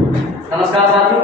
नमस्कार साथियों,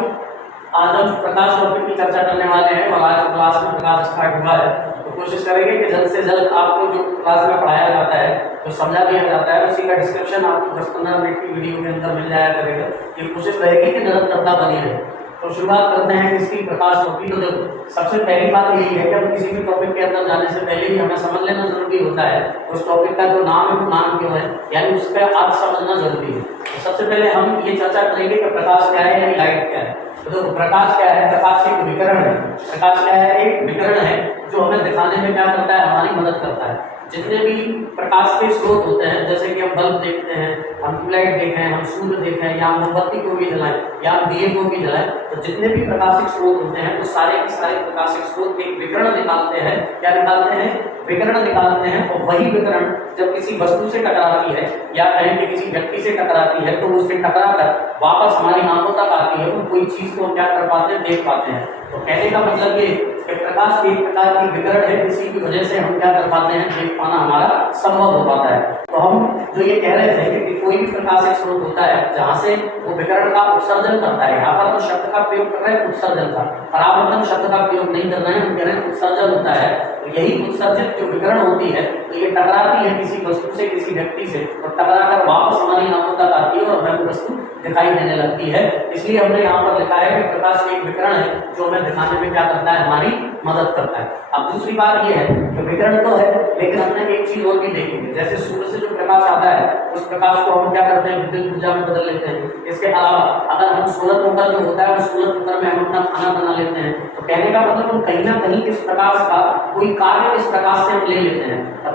आज हम प्रकाश टॉपिक की चर्चा करने वाले हैं और आज क्लास में प्रकाश स्टार्ट हुआ है तो कोशिश करेंगे कि जल्द से जल्द आपको जो क्लास में पढ़ाया जाता है, जो समझा दिया जाता है, उसी का डिस्क्रिप्शन आपको 10-15 मिनट की वीडियो के अंदर मिल जाया करेगा। ये कोशिश रहेगी कि निरंतरता बनी रहे। तो शुरुआत करते हैं इसकी प्रकाश टॉपिक। तो देखो, सबसे पहली बात यही है कि हम किसी भी टॉपिक के अंदर जाने से पहले ही हमें समझ लेना जरूरी होता है उस टॉपिक का जो नाम है वो नाम क्यों है, यानी उसका अर्थ समझना जरूरी है। तो सबसे पहले हम ये चर्चा करेंगे कि प्रकाश क्या है यानी लाइट क्या है। तो देखो, प्रकाश क्या है? प्रकाश एक विकिरण है। प्रकाश क्या है? एक विकिरण है जो हमें दिखाने में क्या करता है, हमारी मदद करता है। जितने भी प्रकाश के स्रोत होते हैं, जैसे कि हम बल्ब देखते हैं, हम ट्यूबलाइट देखें, हम सूर्य देखें, या हम मोमबत्ती को भी जलाएं, या हम दिए को भी जलाएं, तो जितने भी प्रकाशिक स्रोत होते हैं वो सारे के सारे प्रकाशिक स्रोत एक विकिरण निकालते हैं। क्या निकालते हैं? विकिरण निकालते हैं। और वही विकिरण जब किसी वस्तु से टकराती है या कहीं कि किसी व्यक्ति से टकराती है तो उससे टकरा कर वापस हमारी आंखों तक आती है, तो कोई चीज को क्या कर पाते हैं, देख पाते हैं। तो कहने का मतलब ये कि प्रकाश एक प्रकार की विकिरण है, किसी की वजह से हम क्या कर पाते हैं, देख पाना हमारा संभव हो पाता है। तो हम जो ये कह रहे थे कि कोई भी प्रकाशिक स्रोत होता है जहाँ से वो विकिरण का उत्सर्जन करता है। यहाँ पर तो शब्द का प्रयोग कर रहे हैं उत्सर्जन का, परावर्तन शब्द का प्रयोग नहीं कर रहे हैं, हम कह रहे हैं उत्सर्जन होता है। तो यही उत्सर्जित जो विकिरण होती है तो ये टकराती है किसी वस्तु से, किसी व्यक्ति से, और टकरा कर वापस हमारी आंखों तक आती है और हमें वो वस्तु दिखाई देने लगती है। इसलिए हमने यहाँ पर लिखा है कि प्रकाश एक विकिरण है जो हमें दिखाने में क्या करता है, हमारी मदद करता है। अब दूसरी बात यह है कि विकिरण तो है, लेकिन हमने एक चीज और भी देखी है। जैसे सूर्य से जो प्रकाश आता है उस प्रकाश को हम क्या करते हैं, विद्युत ऊर्जा में बदल लेते हैं। इसके अलावा अगर हम सोलर कुकर जो होता है उस सोलर कुकर में हम अपना खाना बना लेते हैं, तो कहने का मतलब हम कहीं ना कहीं इस प्रकाश का कोई कार्य इस प्रकाश से हम ले लेते हैं। और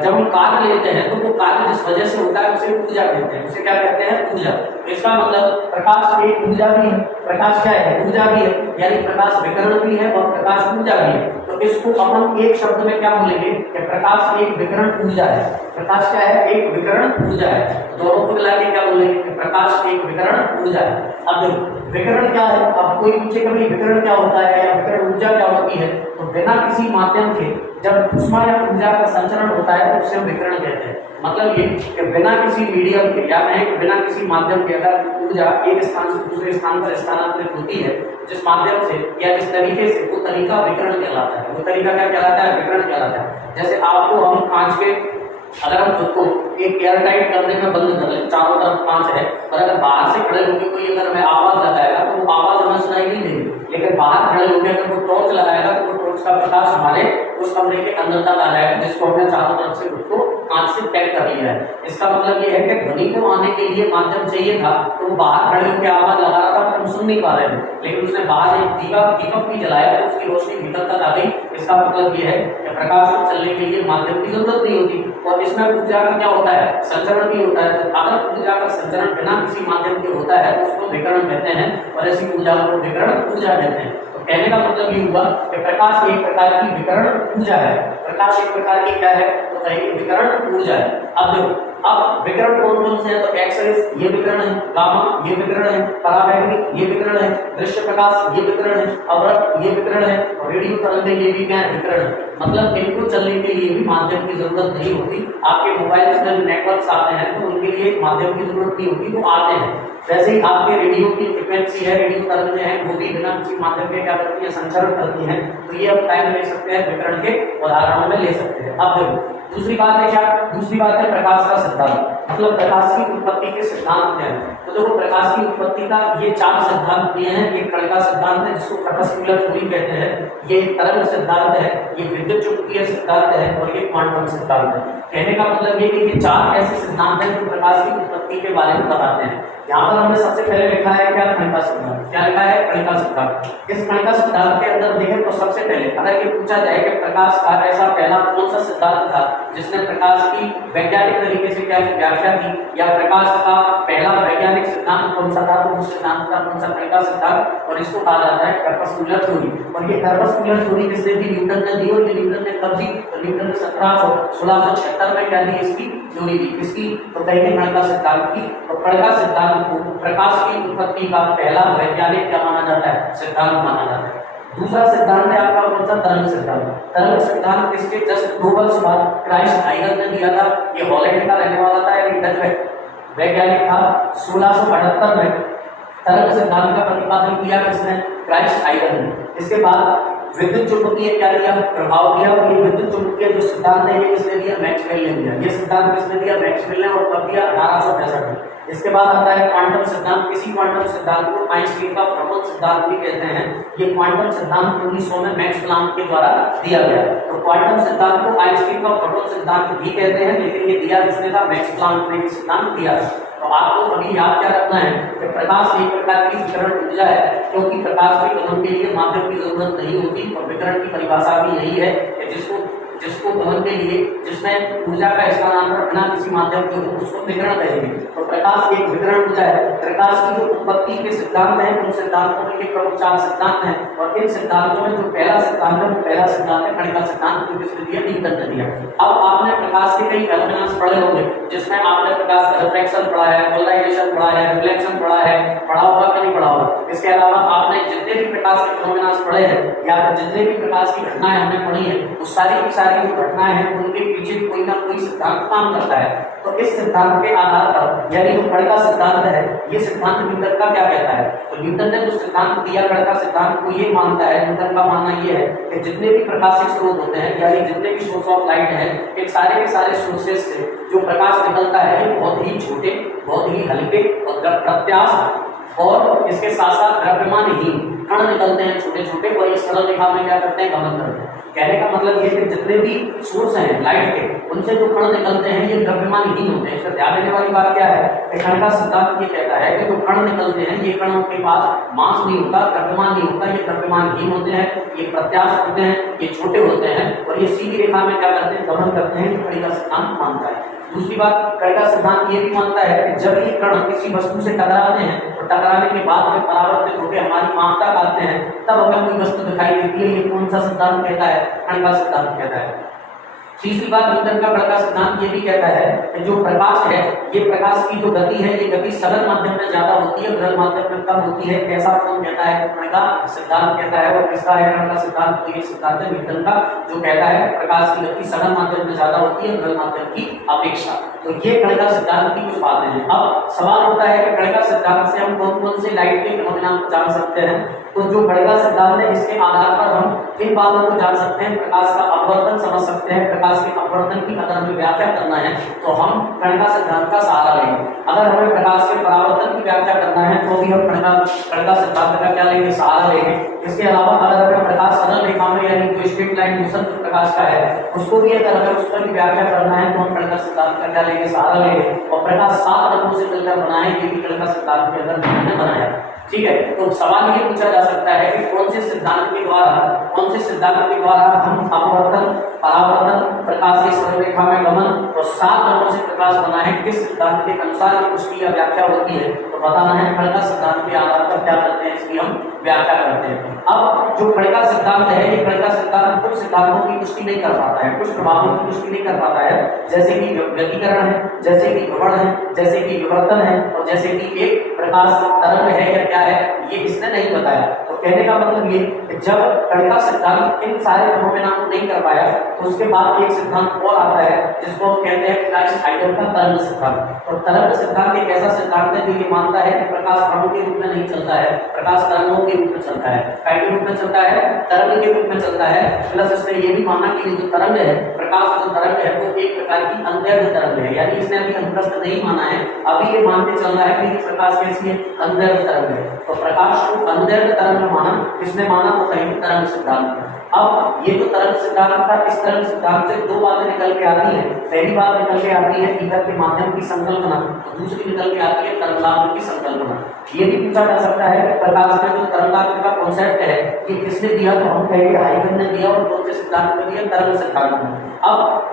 जब हम कार्य लेते हैं तो वो कार्य जिस वजह से होता है उसे ऊर्जा कहते हैं। उसे क्या कहते हैं? ऊर्जा। तो इसका मतलब प्रकाश एक ऊर्जा भी है। प्रकाश क्या है? ऊर्जा भी है, यानी प्रकाश विकिरण भी है और प्रकाश ऊर्जा भी है। तो इसको अपन एक शब्द में क्या बोलेंगे कि प्रकाश एक विकिरण ऊर्जा है। प्रकाश क्या है? एक विकिरण ऊर्जा है। दोनों को मिला के क्या बोलेंगे कि प्रकाश एक विकिरण ऊर्जा है। अब देखो, विकिरण क्या है? अब कोई पूछे कभी विकिरण क्या होता है या विकिरण ऊर्जा क्या होती है, तो बिना किसी माध्यम के जब ऊष्मा या ऊर्जा का संचरण होता है तो उसे हम विकिरण कहते हैं। मतलब ये कि बिना किसी मीडियम के या कहें बिना किसी माध्यम के अगर ऊर्जा एक स्थान से दूसरे स्थान पर स्थानांतरित होती है, जिस माध्यम से या जिस तरीके से, वो तरीका विकिरण कहलाता है। वो तरीका क्या कहलाता है? विकिरण कहलाता है। जैसे आपको हम कांच के, अगर हम खुद को एक एयरटाइट कमरे में बंद कर ले, चारों तरफ कांच है, और अगर बाहर से खड़े होकर कोई अगर हमें आवाज लगाएगा तो वो आवाज हमें सुनाई नहीं देगी। लेकिन बाहर खड़े होकर अगर वो टॉर्च लगाएगा तो वो टॉर्च का प्रकाश हमारे उस कमरे के अंदर तक आ जाएगा, जिसको हमने चारों तरफ से उसको कांच से पैक कर लिया है। इसका मतलब ये है कि ध्वनि को आने के लिए माध्यम चाहिए था, तो वो बाहर खड़े होकर आवाज लगा रहा था पर हम सुन नहीं पा रहे थे, लेकिन उसने बाहर एक दीपक भी जलाया तो उसकी रोशनी भीतर तक आ गई। इसका मतलब ये है कि प्रकाश को चलने के लिए माध्यम की जरूरत नहीं होती। और इसमें ऊर्जा का क्या होता है? संचरण भी होता है। तो अगर ऊर्जा का संचरण बिना किसी माध्यम के होता है तो उसको विकिरण कहते हैं, और ऐसी ऊर्जा को विकिरण ऊर्जा कहते हैं। तो कहने का मतलब ये हुआ कि प्रकाश एक प्रकार की विकिरण ऊर्जा है। प्रकाश एक प्रकार की क्या है? तो कहेंगे विकिरण ऊर्जा है। अब देखो, अब विकिरण कौन कौन से हैं? तो एक्सरे ये विकिरण है, गामा ये विकिरण है, पराबैंगनी ये विकिरण है, दृश्य प्रकाश ये विकिरण है, अवरक्त ये विकिरण है, और रेडियो तरंगें ये भी क्या है? विकिरण है। मतलब इनको चलने के लिए भी माध्यम की जरूरत नहीं होती। आपके मोबाइल में नेटवर्क्स आते हैं तो उनके लिए माध्यम की जरूरत नहीं होती, वो आते हैं। वैसे ही आपके रेडियो की फ्रिक्वेंसी है, रेडियो तरंगें हैं, वो भी बिना किसी माध्यम के क्या करती है? संचरण करती हैं। तो ये हम टाइम ले सकते हैं, विकिरण के उदाहरणों में ले सकते हैं। अब देखो, दूसरी बात है क्या? दूसरी बात है प्रकाश का सिद्धांत, मतलब प्रकाश की उत्पत्ति के सिद्धांत क्या है। तो देखो, प्रकाश की उत्पत्ति का ये 4 सिद्धांत दिए हैं। एक कण का सिद्धांत है जिसको क्रपस्कुलर थ्योरी कहते हैं, ये तरंग सिद्धांत है, ये विद्युत चुंबकीय सिद्धांत है, और ये क्वांटम सिद्धांत है। कहने का मतलब ये कि ये 4 ऐसे सिद्धांत हैं जो प्रकाश की उत्पत्ति के बारे में बताते हैं। यहाँ पर हमने सबसे पहले लिखा है क्या? कणिका सिद्धांत। क्या लिखा है? कणिका सिद्धांत। इस कणिका सिद्धांत के अंदर देखें तो सबसे पहले अगर ये पूछा जाए कि प्रकाश का ऐसा पहला कौन सा सिद्धांत था जिसने प्रकाश की वैज्ञानिक तरीके से क्या व्याख्या की, या प्रकाश का पहला वैज्ञानिक सिद्धांत कौन सा था, तो उस सिद्धांत का कौन सा? कणिका सिद्धांत। और इसको कहा जाता है क्रपस्कुलर थ्योरी। और ये क्रपस्कुलर थ्योरी किसने दी? न्यूटन ने दी। और ये न्यूटन ने कब दी? तो न्यूटन ने 1676 में क्या दी? इसकी थ्योरी दी। किसकी? तो कहेंगे कणिका सिद्धांत की। तो कणिका सिद्धांत को प्रकाश की उत्पत्ति का पहला वैज्ञानिक क्या माना जाता है? सिद्धांत माना जाता है। दूसरा सिद्धांत है आपका कौन सा? तरंग सिद्धांत। तरंग सिद्धांत किसके जस्ट 2 वर्ष बाद क्राइस्ट आइगर ने दिया था। ये हॉलैंड का रहने वाला था, या डच वैज्ञानिक था। 1678 में तरंग सिद्धांत का प्रतिपादन किया किसने? क्राइस्ट आइगन ने। इसके बाद विद्युत चुंबकीय क्या दिया? प्रभाव दिया। और ये विद्युत चुंबकीय जो सिद्धांत है ये किसने दिया? मैक्सवेल ने दिया। ये सिद्धांत किसने दिया? मैक्सवेल ने। और कब दिया? 1865 में। इसके बाद आता है क्वांटम सिद्धांत। किसी क्वांटम सिद्धांत को आइंस्टीन का फोटोन सिद्धांत भी कहते हैं। ये क्वांटम सिद्धांत 1900 में मैक्स प्लांक के द्वारा दिया गया। तो क्वांटम सिद्धांत को आइंस्टीन का फोटोन सिद्धांत भी कहते हैं, लेकिन ये दिया किसने था? मैक्स प्लांक ने सिद्धांत दिया। तो आपको अभी याद क्या रखना है कि प्रकाश एक प्रकार की विकिरण ऊर्जा है, क्योंकि प्रकाश के गमन के लिए माध्यम की जरूरत नहीं होती। और विकिरण की परिभाषा भी यही है कि जिसको गमन के लिए जिसमें ऊर्जा का स्थानांतरण बिना किसी माध्यम के हो उसको विकिरण कहेंगे। तो प्रकाश एक विकिरण ऊर्जा है। प्रकाश की जो उत्पत्ति के सिद्धांत हैं उन सिद्धांतों में के प्रमुख 4 सिद्धांत हैं। और इन सिद्धांतों में जो पहला सिद्धांत है वो पहला सिद्धांत है कणिका सिद्धांत, जो किसने दिया? न्यूटन ने दिया। अब आपने प्रकाश के कई फेनोमेना पढ़े होंगे, जिसमें आपने प्रकाश का रिफ्लेक्शन पढ़ा है, पोलराइजेशन पढ़ा है, रिफ्लेक्शन पढ़ा है, पढ़ा होगा कि नहीं पढ़ा होगा। इसके अलावा आपने जितने भी प्रकाश के फेनोमेना पढ़े हैं या जितने भी प्रकाश की घटनाएं हमने पढ़ी है, वो सारी की सारी जो घटनाएं हैं उनके पीछे कोई ना कोई सिद्धांत काम करता है। तो इस सिद्धांत के आधार पर, यानी जो कणिका सिद्धांत है, ये सिद्धांत न्यूटन का क्या कहता है? तो न्यूटन ने जो सिद्धांत दिया कणिका सिद्धांत को ये मानता है, न्यूटन का मानना ये है कि जितने भी प्रकाशिक स्रोत होते हैं, यानी जितने भी सोर्स ऑफ लाइट है, एक सारे के सारे सोर्सेज से जो प्रकाश निकलता है ये बहुत ही छोटे, बहुत ही हल्के और प्रत्यास्थ और इसके साथ साथ द्रव्यमानहीन कण निकलते हैं, छोटे छोटे, और ये सरल रेखा में क्या करते हैं? गमन करते हैं। कहने का मतलब ये कि जितने भी सोर्स हैं लाइट के, उनसे जो कण निकलते हैं ये द्रव्यमानहीन होते हैं। इसका ध्यान देने वाली बात क्या है? कणिका सिद्धांत ये कहता है कि जो कण निकलते हैं ये कणों के पास मास नहीं होता, द्रव्यमान नहीं होता, ये द्रव्यमानहीन होते हैं, ये प्रत्यास्थ होते हैं, ये छोटे होते हैं और ये सीधी रेखा में क्या करते हैं? गमन करते हैं। जो कणिका सिद्धांत मानता है। दूसरी बात, कणिका सिद्धांत ये भी मानता है कि जब ये कण किसी वस्तु से टकराते हैं और टकराने के बाद जब परावर्तित होकर हमारी आंख तक आते हैं तब हमें कोई वस्तु दिखाई देती है। ये कौन सा सिद्धांत कहता है? कणिका सिद्धांत कहता है। तीसरी बात, न्यूटन का कणिका सिद्धांत ये भी कहता है कि जो प्रकाश है, ये प्रकाश की जो गति है, ये गति सरल माध्यम में ज्यादा होती है, विरल माध्यम में कम होती है। ऐसा कौन कहता है? कणिका सिद्धांत कहता है। और किसका है कणिका सिद्धांत? तो ये सिद्धांत है न्यूटन का, जो कहता है प्रकाश की गति सरल माध्यम में ज्यादा होती है, विरल माध्यम की अपेक्षा। तो ये कणिका सिद्धांत की कुछ बातें हैं। अब सवाल होता है कि कणिका सिद्धांत से हम कौन कौन से लाइट के फेनोमेना को जान सकते हैं? तो जो कणिका सिद्धांत है इसके आधार पर हम किन बातों को जान सकते हैं? प्रकाश का अपवर्तन समझ सकते हैं। प्रकाश के अपवर्तन की अगर हमें व्याख्या करना है तो हम कणिका सिद्धांत का सहारा लेंगे। अगर हमें प्रकाश के परावर्तन की व्याख्या करना है तो भी हम कणिका सिद्धांत का क्या लेंगे? सहारा लेंगे। इसके अलावा अगर हमें प्रकाश सरल रेखा में, यानी जो स्ट्रेट लाइन मोशन प्रकाश का है, उसको भी अगर हमें उस पर भी व्याख्या करना है तो हम कणिका सिद्धांत का क्या लेंगे? सहारा लेंगे। और प्रकाश 7 रंगों से मिलकर बना है, ये भी कणिका सिद्धांत के अंदर हमने बनाया। ठीक है, तो सवाल ये पूछा जा सकता है कि कौन से सिद्धांत के द्वारा हम अपवर्तन, परावर्तन, प्रकाश की सरल रेखा में गमन और 7 रंगों से प्रकाश बना है, किस सिद्धांत के अनुसार उसकी व्याख्या होती है? तो बताना है। कणिका सिद्धांत के आधार पर क्या करते हैं? इसकी हम व्याख्या करते हैं। अब जो कणिका सिद्धांत है, ये कणिका सिद्धांत कुछ सिद्धांतों की पुष्टि नहीं कर पाता है, कुछ प्रभावों की पुष्टि नहीं कर पाता है, जैसे कि व्यतिकरण है, जैसे कि भ्रमण है, जैसे कि विवर्तन है और जैसे कि एक प्रकाश तरंग है या क्या है, ये इसने नहीं बताया। तो कहने का मतलब ये कि जब कणिका सिद्धांत इन सारे फेनोमेना को नहीं कर पाया तो उसके बाद एक सिद्धांत और आता है जिसको हम कहते हैं क्राइस्ट आइगन का तरंग सिद्धांत। और तरंग सिद्धांत एक ऐसा सिद्धांत है जो ये मानता है कि प्रकाश कणों के रूप में नहीं चलता है, प्रकाश तरंगों के रूप में चलता है। के रूप में चलता है, तरंग के रूप में चलता है। प्लस इसने ये भी माना कि जो तरंग है, प्रकाश का जो तरंग है वो एक प्रकार की अंतर्गत तरंग है, यानी इसने अभी अनुप्रस्थ नहीं माना है, अभी ये मान के चल रहा है कि प्रकाश कैसी है? अंतर्गत तरंग है। तो प्रकाश को अंतर्गत तरंग माना, किसने माना? तो कहीं तरंग सिद्धांत। अब ये जो तरंग सिद्धांत था, इस तरंग सिद्धांत से 2 बातें निकल के आती है। पहली बात निकल के आती है ईथर के माध्यम की संकल्पना, तो दूसरी निकल के आती है तरंगाग्र की संकल्पना। ये भी पूछा जा सकता है कि प्रकाश में जो तरंगाग्र का कॉन्सेप्ट है ये किसने दिया? तो हम कहेंगे हाइगन ने दिया। और कौन से सिद्धांत में दिया? तरंग सिद्धांत में। अब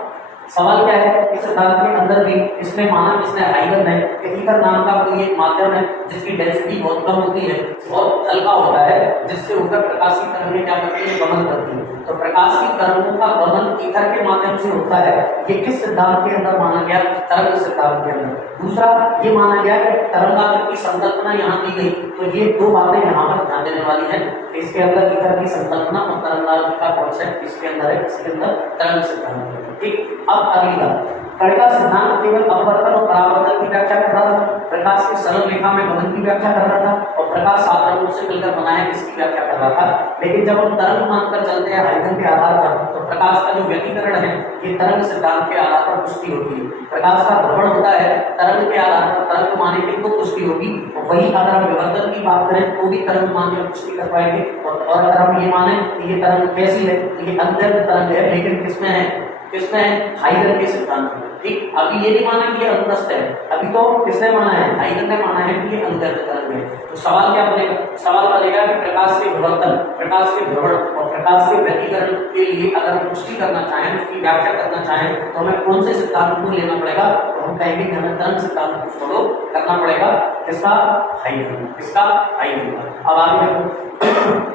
सवाल क्या है? इस सिद्धांत के अंदर भी इसने माना, जिसने हाइगन है, कि ईथर नाम का कोई एक माध्यम है जिसकी डेंसिटी बहुत कम होती है, बहुत हल्का होता है, जिससे होकर प्रकाश की तरंगें क्या करती है? गमन करती है। तो प्रकाश की तरंगों का गमन ईथर के माध्यम से होता है, ये किस सिद्धांत के अंदर माना गया? तरंग सिद्धांत के अंदर। दूसरा ये माना गया कि तरंगाग्र की संकल्पना यहाँ दी गई, तो ये दो बातें यहाँ पर ध्यान देने वाली है। इसके अंदर ईथर की संकल्पना और तरंगाग्र का कॉन्सेप्ट इसके अंदर है, इसके अंदर तरंग सिद्धांत है। ठीक, अब अगली बात, कण का सिद्धांत केवल अपवर्तन और परावर्तन की व्याख्या कर रहा था, प्रकाश की सरल रेखा में गमन की व्याख्या कर रहा था, और प्रकाश सात रंगों से मिलकर बना है इसकी व्याख्या कर रहा था। लेकिन जब हम तरंग मानकर चलते हैं हाइजेनबर्ग के आधार पर, तो प्रकाश का जो व्यतिकरण है ये तरंग सिद्धांत के आधार पर पुष्टि होती है। प्रकाश का भ्रमण होता है तरंग के आधार पर, तरंग माने की तो पुष्टि होगी, और वही अगर हम विवर्तन की बात करें तो भी तरंग मान कर पुष्टि कर पाएंगे। और अगर हम ये माने कि ये तरंग कैसी है, तो ये अंतर्गत तरंग है, लेकिन किसमें है? किसमें है? हाइजेनबर्ग के सिद्धांत में। ठीक, अभी ये नहीं माना कि ये अनुप्रस्थ है, अभी तो किसने माना है? हाइजेनबर्ग ने माना है कि ये अंतर्गत तरंग है। तो सवाल क्या बनेगा? सवाल बनेगा कि प्रकाश के विवर्तन, प्रकाश के भ्रमण और प्रकाश के व्यतिकरण के लिए अगर हम पुष्टि करना चाहें, उसकी व्याख्या करना चाहें, तो हमें कौन से सिद्धांत को लेना पड़ेगा? तो हम कहेंगे कि हमें तरंग सिद्धांत को फॉलो करना पड़ेगा। किसका? हाइजेनबर्ग। किसका? हाइजेनबर्ग। अब आगे देखो,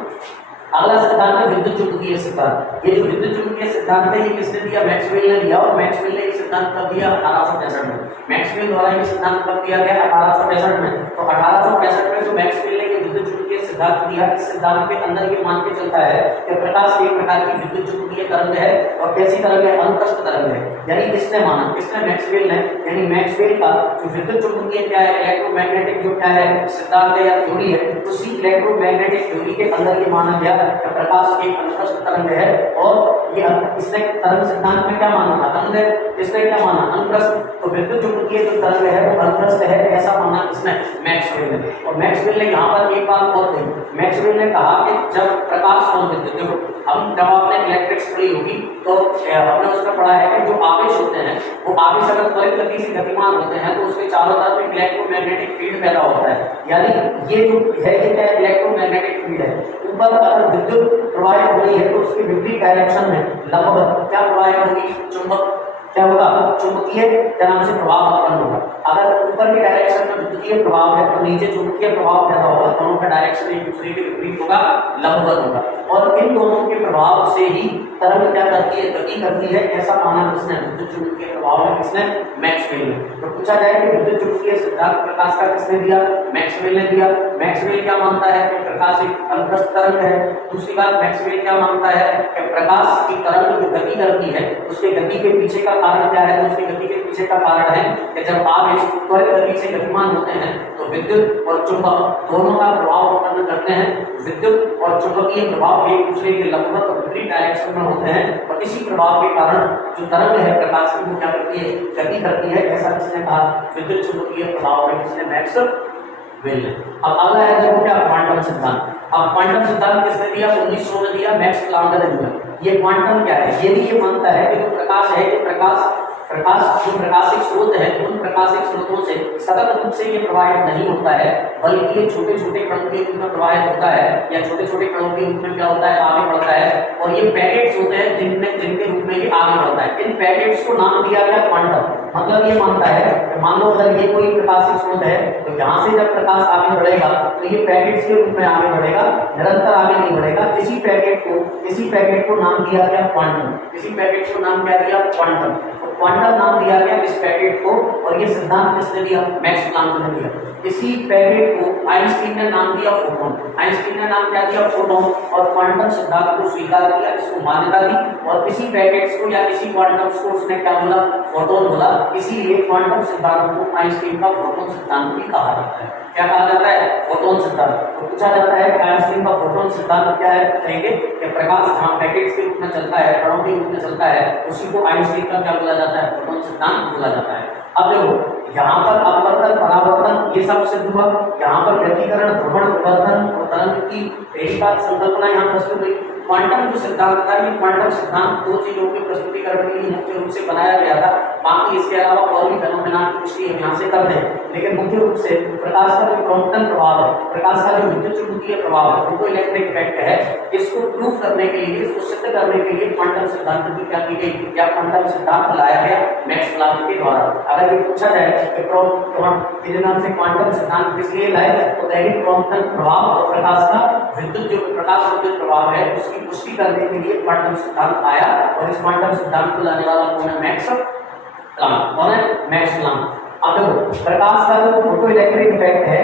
अगला सिद्धांत है विद्युत चुंबकीय सिद्धांत। ये जो विद्युत चुंबकीय सिद्धांत है ये किसने दिया? मैक्सवेल ने दिया, और मैक्सवेल ने ये सिद्धांत कब दिया? 1865 में। मैक्सवेल द्वारा ये सिद्धांत कब दिया गया? 1865 में। तो 1865 में जो मैक्सवेल ने विद्युत चुंबकीय सिद्धांत दिया, इस सिद्धांत के अंदर ये मान के चलता है कि प्रकाश एक प्रकार की विद्युत चुंबकीय तरंग है, और कैसी तरंग है? अनुप्रस्थ तरंग है। यानी किसने माना? किसने? मैक्सवेल ने। यानी मैक्सवेल का जो विद्युत चुंबकीय क्या है, इलेक्ट्रोमैग्नेटिक जो क्या है सिद्धांत है या थ्योरी है, उसी इलेक्ट्रोमैग्नेटिक थ्योरी के अंदर ये माना गया प्रकाश एक अनुप्रस्थ तरंग है। और ये इसने तरंग सिद्धांत में क्या माना था? अंदर इसने क्या माना? अनुप्रस्थ। तो विद्युत चुंबकीय जो तरंग है वो अनुप्रस्थ है, ऐसा माना किसने? मैक्सवेल ने। और मैक्सवेल ने यहाँ पर एक बात और कही, मैक्सवेल ने कहा कि जब प्रकाश कौन विद्युत, देखो हम जब आपने इलेक्ट्रिक्स पढ़ी होगी तो हमने उसमें पढ़ा है कि जो आवेश होते हैं वो आवेश अगर त्वरित गति से गतिमान होते हैं तो उसके चारों तरफ एक इलेक्ट्रोमैग्नेटिक फील्ड पैदा होता है। यानी ये जो है ये क्या? इलेक्ट्रोमैग्नेटिक फील्ड है। ऊपर अगर विद्युत प्रवाहित हो रही है तो उसके विपरीत डायरेक्शन में लगभग क्या प्रवाहित होगी? चुंबक क्या होगा? चुंबकीय नाम से प्रभाव उत्पन्न होगा। अगर ऊपर के डायरेक्शन में विद्युतीय प्रभाव है तो नीचे चुंबकीय प्रभाव पैदा होगा, दोनों का डायरेक्शन एक दूसरे के विपरीत होगा, लंबवत होगा, और इन दोनों के प्रभाव से ही तरंग क्या करती है? गति करती है। ऐसा माना किसने? विद्युत चुंबकीय प्रभाव है किसने? मैक्सवेल ने। तो पूछा जाए कि विद्युत चुंबकीय सिद्धांत प्रकाश का किसने दिया? मैक्सवेल ने दिया। मैक्सवेल क्या मानता है कि प्रकाश एक अनुप्रस्थ तरंग है। दूसरी बात, मैक्सवेल क्या मानता है कि प्रकाश की तरंग जो गति करती है उसके गति के पीछे का कारण क्या है? तो उसकी गति के पीछे का कारण है कि जब आवेश त्वरित गति से गतिमान होते हैं तो विद्युत और चुंबक दोनों का प्रभाव उत्पन्न करते हैं। विद्युत और चुंबकीय प्रभाव एक दूसरे के लंबवत और विपरीत डायरेक्शन में होते हैं, और इसी प्रभाव के कारण जो तरंग है प्रकाश की वो क्या करती है? गति करती है। ऐसा किसने कहा? विद्युत चुंबकीय प्रभाव में किसने? मैक्सवेल ने। अब अगला है देखो क्या? क्वांटम सिद्धांत। अब क्वांटम सिद्धांत किसने दिया? 1900 में दिया, मैक्स प्लांक ने दिया। ये क्वांटम क्या है? ये भी ये मानता है कि जो प्रकाश है कि प्रकाश जो प्रकाशिक स्रोत है उन प्रकाशिक स्रोतों से सतत रूप से ये प्रवाहित नहीं होता है, बल्कि ये छोटे छोटे कणों के रूप में प्रवाहित होता है, या छोटे छोटे कणों के रूप में क्या होता है? आगे बढ़ता है, और ये पैकेट्स होते हैं जिनके रूप में ये आगे बढ़ता है। इन पैकेट्स को नाम दिया गया क्वांटम। मतलब ये मानता है, मान लो अगर ये कोई प्रकाशिक स्रोत है तो यहाँ से जब प्रकाश आगे बढ़ेगा तो ये पैकेट्स के रूप में आगे बढ़ेगा, निरंतर आगे नहीं बढ़ेगा। इसी पैकेट को नाम दिया गया क्वांटम। इसी पैकेट को नाम क्या दिया? क्वांटम। क्वांटम नाम दिया गया इस पैकेट को, और ये सिद्धांत किसने दिया? मैक्स प्लांक ने दिया। इसी पैकेट को आइंस्टीन ने नाम दिया फोटोन। आइंस्टीन ने नाम क्या दिया? फोटोन। और क्वांटम सिद्धांत को स्वीकार किया, इसको मान्यता दी, और इसी पैकेट्स को या इसी क्वांटम्स को उसने क्या बोला? फोटोन बोला। इसीलिए क्वांटम सिद्धांत को आइंस्टीन का फोटोन सिद्धांत भी कहा जाता है। क्या कहा जाता है? फोटोन सिद्धांत। तो पूछा जाता है कि आइंस्टीन का फोटोन सिद्धांत क्या है? कहेंगे कि प्रकाश जहाँ पैकेट्स के रूप में चलता है, कणों के रूप में चलता है, उसी को आइंस्टीन का क्या बोला जाता है? फोटोन सिद्धांत बोला जाता है। अब देखो यहाँ पर अपवर्तन, परावर्तन ये सब सिद्ध हुआ। यहाँ पर व्यतिकरण, भ्रमण, विवर्तन और तरंग की पहली बात संकल्पना यहाँ प्रस्तुत हुई। क्वांटम जो सिद्धांत था, ये क्वांटम सिद्धांत दो चीजों के प्रस्तुतिकरण के लिए मुख्य रूप से बनाया गया था। बाकी इसके अलावा और भी फेनोमेना की पुष्टि हम यहाँ से करते हैं, लेकिन मुख्य रूप से प्रकाश का जो क्रॉम्पटन प्रभाव है, प्रकाश का जो विद्युत चुंबकीय प्रभाव है, फोटो इलेक्ट्रिक इफेक्ट है, इसको प्रूफ करने के लिए, इसको सिद्ध करने के लिए क्वांटम सिद्धांत की क्या की गई? या क्वांटम सिद्धांत लाया गया मैक्स प्लांक के द्वारा। अगर ये पूछा जाए कि नाम से क्वांटम सिद्धांत किस लिए लाए, तो क्रॉम्पटन प्रभाव और प्रकाश का विद्युत जो प्रकाश विद्युत प्रभाव है उसकी इसकी पुष्टि करने के लिए क्वांटम सिद्धांत आया और इस क्वांटम सिद्धांत को लाने वाला कौन है? Max Planck. कौन है? Max Planck. अब देखो प्रकाश का जो फोटो इलेक्ट्रिक इफेक्ट है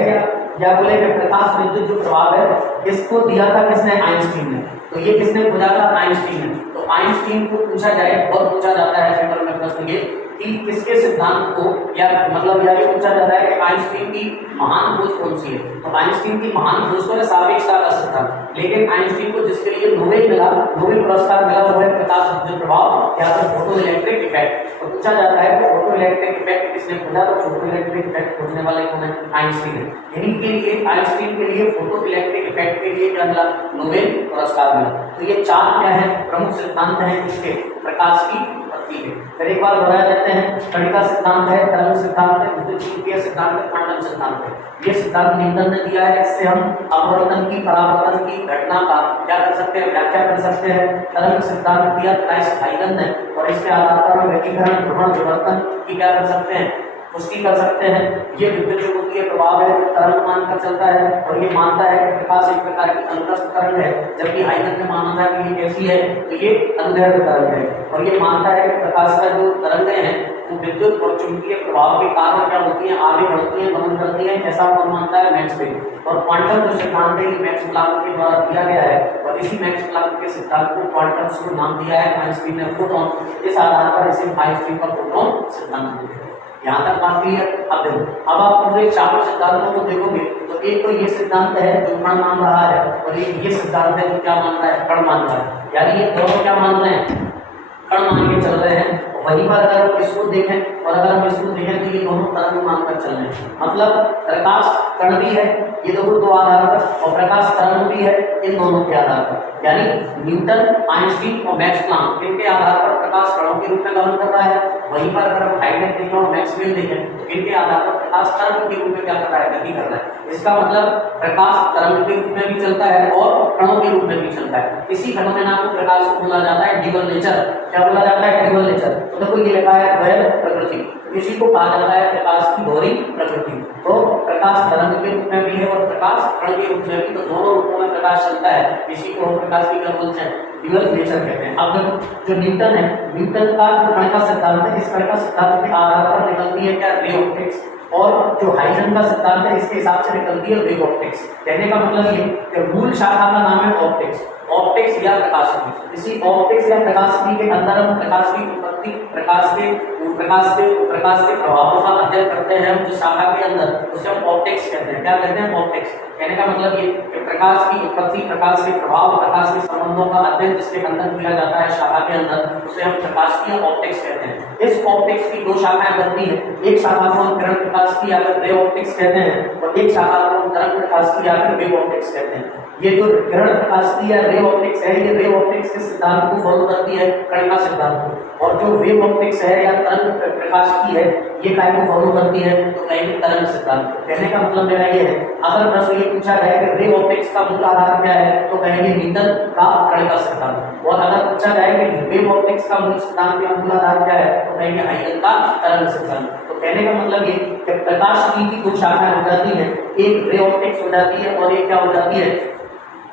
या बोले कि प्रकाश विद्युत जो प्रभाव है, इसको दिया था किसने? आइंस्टीन ने। तो ये किसने खोजा था? आइंस्टीन ने। तो आइंस्टीन को पूछा जाए और पूछा जाता है पेपर में प्रश्न ये कि किसके सिद्धांत को या मतलब यह पूछा जाता है कि आइंस्टीन की महान खोज कौन सी है? तो आइंस्टीन की महान खोज तो है सापेक्षता का सिद्धांत, लेकिन आइंस्टीन को जिसके लिए नोबेल मिला, नोबेल पुरस्कार मिला वो है प्रकाश विद्युत प्रभाव या फिर फोटो इलेक्ट्रिक इफेक्ट। तो पूछा जाता है कि फोटो इलेक्ट्रिक इफेक्ट किसने खोजा? तो फोटो इलेक्ट्रिक इफेक्ट खोजने वाले कौन है? आइंस्टीन है। यही के लिए आइंस्टीन के लिए फोटो इलेक्ट्रिक इफेक्ट के लिए क्या मिला? नोबेल पुरस्कार मिला। तो ये चार क्या है? प्रमुख सिद्धांत हैं इसके प्रकाश की उत्पत्ति के। फिर एक बार दोहराया जाते हैं, कणिका सिद्धांत है, तरंग सिद्धांत है, विद्युत सिद्धांत है, क्वांटम सिद्धांत है। ये सिद्धांत न्यूटन ने दिया है। इससे हम अपवर्तन की परावर्तन की घटना का क्या कर सकते हैं? व्याख्या कर सकते हैं। तरंग सिद्धांत दिया क्लाइस्ट हाइगन ने और इसके आधार पर हम व्यक्तिकरण भ्रमण विवर्तन की क्या कर सकते हैं? पुष्टि कर सकते हैं। ये विद्युत चुंबकीय प्रभाव है जो तरंग मानकर चलता है और ये मानता है कि प्रकाश एक प्रकार की अनुप्रस्थ तरंग है, जबकि हाइगन ने माना था कि ये कैसी है? तो ये अनुदैर्ध्य तरंग है। और ये मानता है कि प्रकाश का जो तरंगें हैं वो विद्युत और चुंबकीय प्रभाव के कारण क्या होती हैं? आगे बढ़ती हैं, भ्रमण करती हैं। ऐसा कौन मानता है? Max well. और क्वांटम जो सिद्धांत है ये मैक्स प्लैंक के द्वारा दिया गया है और इसी मैक्स प्लैंक के सिद्धांत को क्वांटम से नाम दिया है आइंस्टीन ने फोटॉन। इस आधार पर इसे आइंस्टीन का फोटॉन सिद्धांत दिया है। यहाँ तक बात क्लियर? अब देखो, अब आप पूरे चारों सिद्धांतों को देखोगे तो एक तो ये सिद्धांत है जो कण मान रहा है और एक ये सिद्धांत है जो क्या मान रहा है? कण मान रहा है। यानी ये दोनों क्या मान रहे हैं? कण मान के चल रहे हैं। वहीं पर अगर हम इसको देखें और अगर हम इसको देखें तो ये दोनों तरंग मानकर चल रहे हैं। मतलब प्रकाश कण भी है ये दो आधार पर और प्रकाश तरंग भी है इन दोनों के आधार पर। यानी न्यूटन, आइंस्टीन और मैक्स प्लैंक इनके आधार पर प्रकाश कणों के रूप में गमन कर रहा है। वहीं पर अगर हम हाइगन देखें और मैक्सवेल देखें तो इनके आधार पर प्रकाश तरंग के रूप में क्या कर रहा है? गति कर रहा है। इसका मतलब प्रकाश तरंग के रूप में भी चलता है और कणों के रूप में भी चलता है। इसी फेनोमेना को प्रकाश को बोला जाता है ड्यूअल नेचर। क्या बोला जाता है? Dual nature. तो देखो ये लिखा है द्वैध प्रकृति, इसी को कहा जाता है प्रकाश की दोहरी प्रकृति। तो प्रकाश तरंग के रूप में भी है और प्रकाश कण के रूप में भी, तो दोनों रूपों में प्रकाश चलता है। इसी को हम प्रकाश की क्या बोलते हैं? ड्यूअल नेचर कहते हैं। अब जो न्यूटन है, न्यूटन का जो कणिका सिद्धांत है, इस कणिका सिद्धांत के आधार पर निकलती है क्या? Ray optics. और जो हाइजन का सिद्धांत है इसके हिसाब से निकलती है वेव ऑप्टिक्स। कहने का मतलब ये कि मूल शाखा का नाम है ऑप्टिक्स, ऑप्टिक्स या प्रकाशिकी। इसी ऑप्टिक्स या प्रकाशिकी के अंदर हम प्रकाश की उत्पत्ति, प्रकाश के प्रभावों का अध्ययन करते हैं। हम जिस शाखा के अंदर उसे हम ऑप्टिक्स कहते हैं। क्या कहते हैं? ऑप्टिक्स। कहने का मतलब ये कि प्रकाश की उत्पत्ति, प्रकाश के प्रभाव, प्रकाश के संबंधों का अध्ययन जिसके अंदर किया जाता है शाखा के अंदर, उसे हम प्रकाशिकी ऑप्टिक्स कहते हैं। इस ऑप्टिक्स की दो शाखाएं बनती हैं। एक शाखा को हम किरण प्रकाश की या फिर रे ऑप्टिक्स कहते हैं और एक शाखा को हम तरंग प्रकाश की या फिर वेव ऑप्टिक्स कहते हैं। ये जो किरण प्रकाश की या रे ऑप्टिक्स है, ये रे ऑप्टिक्स के सिद्धांत को फॉलो करती है, कणिका सिद्धांत को। और जो वेव ऑप्टिक्स है या तरंग प्रकाश की है, ये काय को फॉलो करती है? तो कहेंगे तरंग सिद्धांत। कहने का मतलब मेरा ये है, अगर प्रश्न ये पूछा जाए कि रे ऑप्टिक्स का मूल आधार क्या है, तो कहेंगे न्यूटन का कणिका सिद्धांत। और अगर पूछा जाए कि वेव ऑप्टिक्स का मूल सिद्धांत या मूल आधार क्या है, तो कहेंगे हाइगन का तरंग सिद्धांत। तो कहने का मतलब ये कि प्रकाश की दो शाखाएं हो जाती हैं, एक रे ऑप्टिक्स हो जाती है और एक क्या हो जाती है?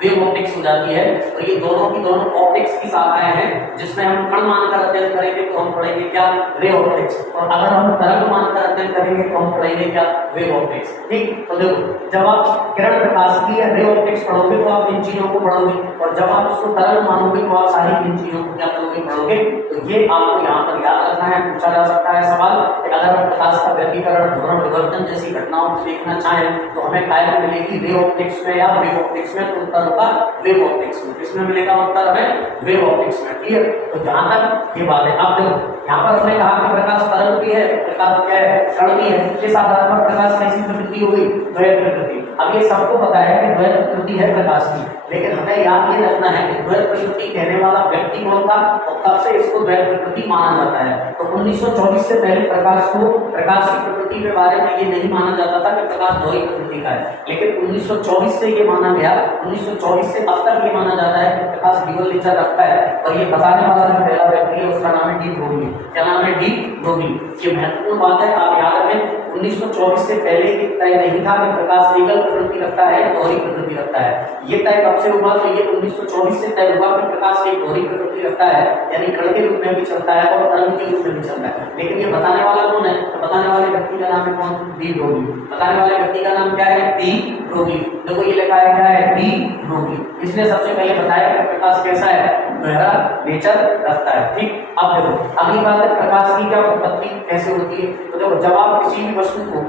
वेव ऑप्टिक्स हो जाती है। और ये दोनों की दोनों ऑप्टिक्स की शाखाएं हैं जिसमें हम कण मानकर अध्ययन करेंगे तो हम पढ़ेंगे क्या? Ray optics. और अगर हम तरंग मानकर अध्ययन करेंगे तो हम पढ़ेंगे क्या? Wave optics. ठीक। तो देखो, जब आप किरण प्रकाश की या रे ऑप्टिक्स पढ़ोगे तो आप इन चीजों को पढ़ोगे और जब आप उसको तरंग मानोगे तो आप सारी इन चीजों को क्या करोगे? पढ़ोगे। तो ये आपको यहाँ पर याद रखना है। पूछा जा सकता है सवाल कि अगर हम प्रकाश का व्यक्तिकरण, भ्रमण विवर्तन जैसी घटनाओं को देखना चाहें तो हमें काय में मिलेगी? रे ऑप्टिक्स में या वेव ऑप्टिक्स में? तो उत्तर होगा वेव ऑप्टिक्स में। इसमें मिलेगा उत्तर हमें वेव ऑप्टिक्स में। क्लियर? तो जहां तक ये बात है, आप देखो यहाँ पर हमने कहा कि प्रकाश तरंग भी है, प्रकाश क्या है? कण भी है। इस आधार पर प्रकाश कैसी प्रकृति हो गई? द्वैत प्रकृति। अब ये सबको पता है कि द्वैत प्रकृति है प्रकाश की, लेकिन हमें याद ये रखना है कि द्वैत प्रकृति कहने वाला व्यक्ति कौन था और कब से इसको द्वैत प्रकृति माना जाता है। तो 1924 से पहले प्रकाश को, प्रकाश की प्रकृति के बारे में ये नहीं माना जाता था कि प्रकाश दोहरी प्रकृति का है, लेकिन 1924 से ये माना गया। 1924 से अब तक ये माना जाता है कि प्रकाश ड्यूअल नेचर रखता है और ये बताने वाला जो पहला व्यक्ति है उसका नाम है डी ब्रोगली। क्या नाम है? De Broglie. ये महत्वपूर्ण बात है, आप याद रखें। 1924 से पहले ये तय नहीं था कि प्रकाश एकल प्रकृति रखता है या दोहरी प्रकृति रखता है। ये तय कब से हुआ? तो ये 1924 से तय हुआ कि प्रकाश एक दोहरी प्रकृति रखता है, यानी कण के रूप में भी चलता है और तरंग के रूप में भी चलता है। लेकिन ये बताने वाला कौन है? तो बताने वाले व्यक्ति का नाम है कौन? De Broglie. बताने वाले व्यक्ति का नाम क्या है? De Broglie. देखो ये लिखा है क्या है? De Broglie. इसने सबसे पहले बताया कि प्रकाश कैसा है? दोहरा नेचर रखता है। ठीक, अब देखो अगली बात है प्रकाश की क्या उत्पत्ति कैसे होती है। तो देखो जब आप किसी भी वस्तु को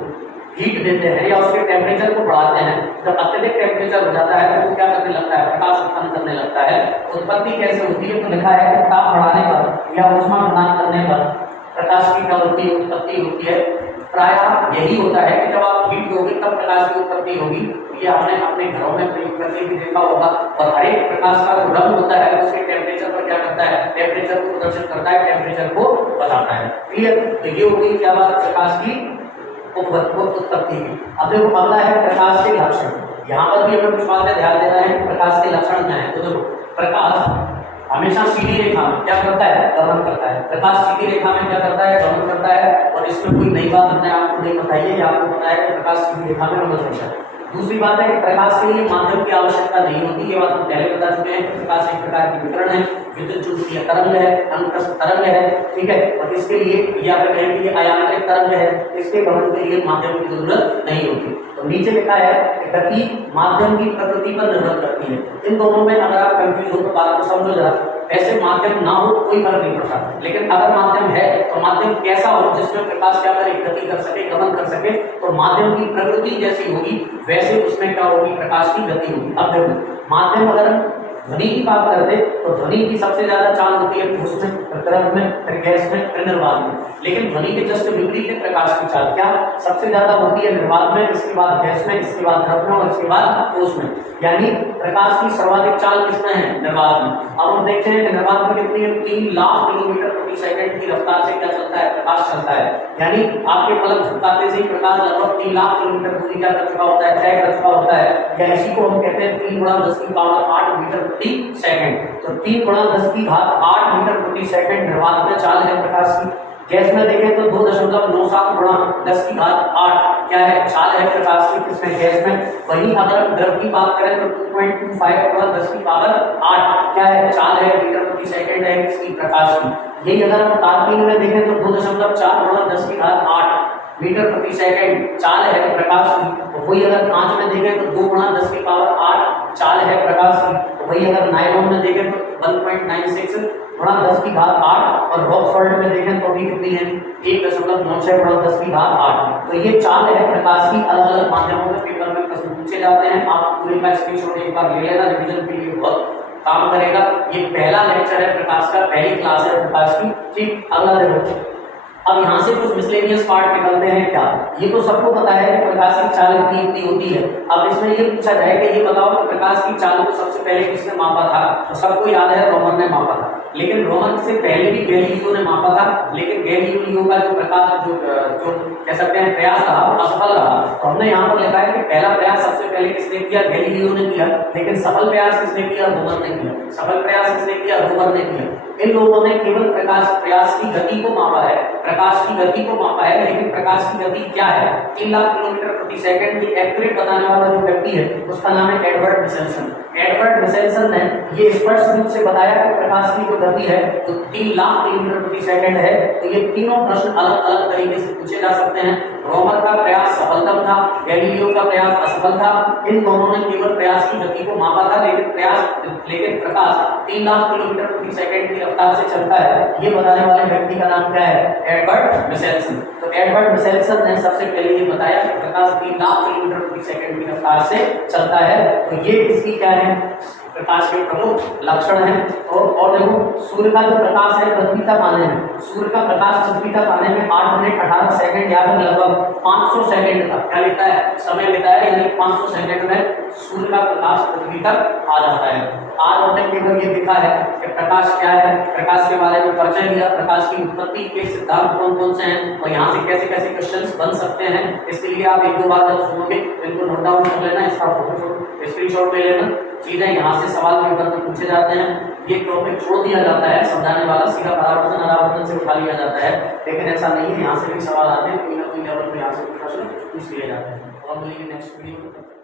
हीट देते हैं या उसके टेम्परेचर को बढ़ाते हैं, जब अत्यधिक टेम्परेचर हो जाता है तो वो क्या करने लगता है? प्रकाश उत्पन्न करने लगता है। उत्पत्ति कैसे होती है? तो लिखा है कि ताप बढ़ाने पर या ऊष्मा प्रदान करने पर प्रकाश की क्या होती है? उत्पत्ति होती है। प्रायः यही होता है कि जब आप हीट दोगे तब प्रकाश की उत्पत्ति होगी। ये आपने अपने घरों में प्रयोग करके भी देखा होगा। और हर एक प्रकाश का जो रंग होता है उसके टेम्परेचर पर क्या करता है? टेम्परेचर को प्रदर्शित करता है, टेम्परेचर को बताता है। क्लियर? तो ये होगी क्या बात? प्रकाश की उत्पत्ति की। अब देखो अगला है प्रकाश के लक्षण। यहाँ पर भी हमें कुछ बातें ध्यान देना है कि प्रकाश के लक्षण क्या है। तो देखो प्रकाश हमेशा सीधी रेखा में क्या करता है? गमन करता है। प्रकाश सीधी रेखा में क्या करता है? गमन करता है। और इसमें कोई नई बात हमने आपको नहीं बताई है, आपको बताया कि प्रकाश सीधी रेखा में गमन करता है। दूसरी बात है कि प्रकाश के लिए माध्यम की आवश्यकता नहीं होती। ये बात हम पहले बता चुके हैं। प्रकाश एक प्रकार की विकिरण है, विद्युत चुंबकीय तरंग है, अनुप्रस्थ तरंग है। ठीक है, और इसके लिए या फिर कहें कि आयान्त्रिक तरंग है, इसके गमन के लिए माध्यम की जरूरत नहीं होती। तो नीचे लिखा है कि गति माध्यम की प्रकृति पर निर्भर करती है। इन दोनों में अगर आप कंफ्यूज हो तो बात को समझो जरा। ऐसे माध्यम ना हो कोई फर्क नहीं पड़ता, लेकिन अगर माध्यम है तो माध्यम कैसा हो जिसमें प्रकाश क्या करे? गति कर सके, गमन कर सके। तो माध्यम की प्रकृति जैसी होगी वैसे उसमें क्या होगी? प्रकाश की गति होगी। अब देखो माध्यम अगर ध्वनि की बात करते तो ध्वनि की सबसे ज्यादा चाल होती है ठोस में, फिर द्रव में, फिर गैस में, फिर निर्वात में। लेकिन ध्वनि के जस्ट विपरीत है प्रकाश की चाल। क्या सबसे ज्यादा होती है? निर्वात में, इसके बाद गैस में, इसके बाद द्रव में और इसके बाद ठोस में। यानी प्रकाश की सर्वाधिक चाल किसमें है? निर्वात में। अब हम देखते हैं कि निर्वात में कितनी है? 3 लाख किलोमीटर प्रति सेकंड की रफ्तार से क्या चलता है? प्रकाश चलता है। यानी आपके पलक झपकाते से ही प्रकाश लगभग 3 लाख किलोमीटर दूरी क्या कर चुका होता है? तय कर चुका होता है। या इसी को हम कहते हैं 3 × 10⁸ मीटर प्रति सेकंड। तो 3 × 10⁸ मीटर प्रति सेकंड निर्वात में चाल है प्रकाश की। गैस में देखें तो 2.97 × 10⁸ क्या है? चाल है प्रकाश की किसमें? गैस में। वहीं अगर द्रव की बात करें तो 2.25 × 10⁸ क्या है? चाल है मीटर प्रति सेकंड है किसकी? प्रकाश की। यही अगर हम तापमान में देखें तो 2.4 × 10⁸ मीटर प्रति सेकंड चाल है प्रकाश की। वही अगर कांच में देखें तो 2 × 10⁸ चाल है प्रकाश की। वही अगर नायलॉन में देखें तो 1.96 × 10⁸ और रॉक सॉल्ट में देखें तो भी कितनी है? 1.96 × 10⁸। तो ये चाल है प्रकाश की। अलग अलग माध्यमों में पेपर में प्रश्न पूछे जाते हैं। आप पूरे का स्क्रीनशॉट एक बार ले लेना, रिवीजन के लिए बहुत काम करेगा। ये पहला लेक्चर है प्रकाश का, पहली क्लास है प्रकाश की। ठीक, अगला देखो। अब यहाँ से कुछ मिसलेनियस पार्ट निकलते हैं। क्या ये तो सबको पता है कि प्रकाश की चाल इतनी होती है। अब इसमें ये पूछा जाए कि ये बताओ कि प्रकाश की चाल को सबसे पहले किसने मापा था? तो सबको याद है रोमन ने मापा था। लेकिन रोमन से पहले भी गैलीलियो ने मापा था। लेकिन गैलीलियो का जो प्रकाश जो कह सकते हैं प्रयास रहा असफल रहा। तो हमने यहाँ पर लिखा है कि पहला प्रयास सबसे पहले किसने किया? गैलीलियो ने किया। लेकिन सफल प्रयास किसने किया? रोमन ने किया। सफल प्रयास किसने किया? रोमन ने किया। इन लोगों ने केवल प्रयास की गति को मापा है, प्रकाश की गति को मापा है। लेकिन प्रकाश की गति क्या है? 3 लाख किलोमीटर प्रति सेकंड की एक्यूरेट बताने वाला जो व्यक्ति है उसका नाम है एडवर्ड मिसेल्सन। एडवर्ड मिसेल्सन ने ये स्पष्ट रूप से बताया कि प्रकाश की जो गति है वो 3 लाख किलोमीटर प्रति सेकंड है। तो ये तीनों प्रश्न अलग अलग तरीके से पूछे जा सकते हैं। रोमन का प्रयास सफलतम था, गैलीलियो का प्रयास असफल था। इन दोनों ने केवल प्रयास की गति को मापा था। लेकिन प्रकाश 3 लाख किलोमीटर प्रति सेकंड की रफ्तार से चलता है। ये बताने वाले व्यक्ति का नाम क्या है? एडवर्ड मिसेल्सन। तो एडवर्ड मिसेल्सन ने सबसे पहले ये बताया कि प्रकाश 3 लाख किलोमीटर प्रति सेकंड की रफ्तार से चलता है। तो ये इसकी क्या है? प्रकाश के प्रमुख लक्षण है। और देखो सूर्य का जो प्रकाश है पृथ्वी तक आने में, सूर्य का प्रकाश पृथ्वी तक आने में 8 मिनट 18 सेकंड या फिर लगभग 500 सेकंड का क्या लेता है? समय लेता है। यानी 500 सेकंड में सूर्य का प्रकाश पृथ्वी तक आ जाता है। आज हमने केवल ये देखा है कि प्रकाश क्या है, प्रकाश के बारे में परिचय दिया, प्रकाश की उत्पत्ति के सिद्धांत कौन कौन से हैं और यहाँ से कैसे कैसे क्वेश्चंस बन सकते हैं। इसके लिए आप 1-2 बार जब सुनोगे इनको नोट डाउन कर लेना, इसका फोटो स्क्रीनशॉट ले लेना, चीजें यहाँ से सवाल पेपर में पूछे जाते हैं, ये टॉपिक छोड़ दिया जाता है, समझाने वाला सीधा परावर्तन अनावर्तन से उठा लिया जाता है, लेकिन ऐसा नहीं है, यहाँ से भी सवाल आते हैं, कोई ना कोई लेवल पे यहाँ से प्रश्न पूछ लिए जाते हैं। और मिलेंगे नेक्स्ट वीडियो में।